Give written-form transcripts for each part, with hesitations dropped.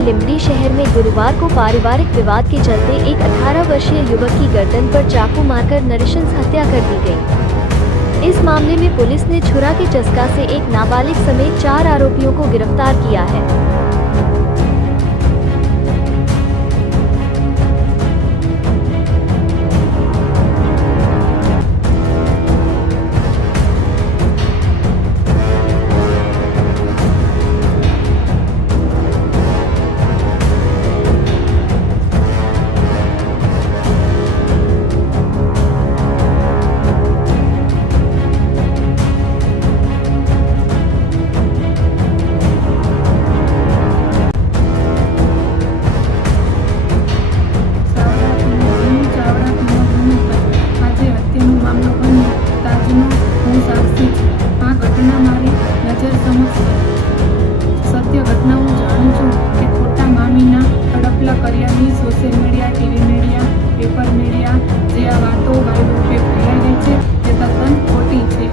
लिमडी शहर में गुरुवार को पारिवारिक विवाद के चलते एक 18 वर्षीय युवक की गर्दन पर चाकू मारकर नृशंस हत्या कर दी गई। इस मामले में पुलिस ने छुरा के चस्का से एक नाबालिग समेत 4 आरोपियों को गिरफ्तार किया है। આ ઘટના મારી નજર સમક્ષ સત્ય ઘટના હું જાણું છું કે ખોટા મામીના અડપલા કર્યાની social media, TV media, paper media જે આ વાતો વાયરોપે ફેલાઈ રહી છે તે તદ્દન ખોટી છે।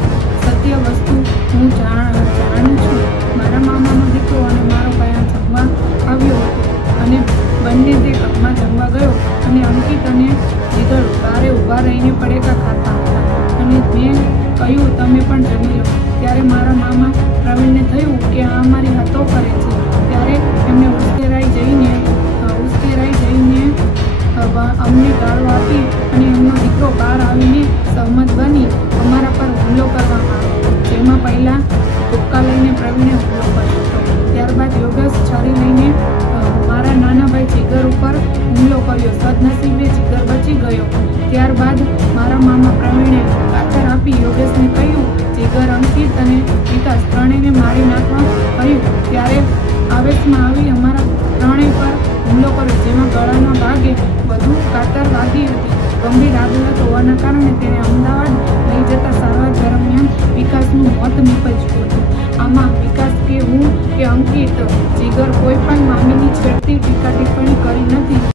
સત્ય વસ્તુ હું જાણું છું। મારા મામાનો દીકરો અને મારો ભાઈ જમવા આવ્યો હતો અને બંને તે ઘરમાં જમવા ગયો અને અંકિત અને જીગર બારે ઊભા રહીને પડેકા ખાતા હતા અને મેં કહ્યું તમે પણ જમી લો। ત્યારે મારા મામા પ્રવીણને થયું કે આ અમારી વાતો કરે છે। ત્યારે એમને ઉશ્કેરાઈ જઈને અમને ગાળો આપી અને એમનો દીકરો બહાર આવીને સહમત બની અમારા પર હુમલો કરવામાં આવ્યો, જેમાં પહેલાં ધોકા લઈને પ્રવીણે હુમલો કર્યો હતો। ત્યારબાદ યોગેશ છરી લઈને મારા નાના ભાઈ જીગર ઉપર હુમલો કર્યો। સદનસીબે જીગર બચી ગયો। ત્યારબાદ મારા મામા પ્રવીણે કાતર આપી યોગેશને કહ્યું જીગર, અંકિત અને વિકાસ ત્રણેયને મારી નાખવા કહ્યું। ત્યારે આવેશમાં આવી અમારા ત્રણેય પર હુમલો કર્યો, જેમાં ગળાના ભાગે વધુ કાતર વાગી હતી। ગંભીર હાલત હોવાના કારણે તેને અમદાવાદ લઈ જતા સારવાર દરમિયાન વિકાસનું મોત નીપજ્યું હતું। આમાં વિકાસ કે હું કે અંકિત, જીગર કોઈ પણ મામીની છેડતી ટીકા ટિપ્પણી કરી નથી।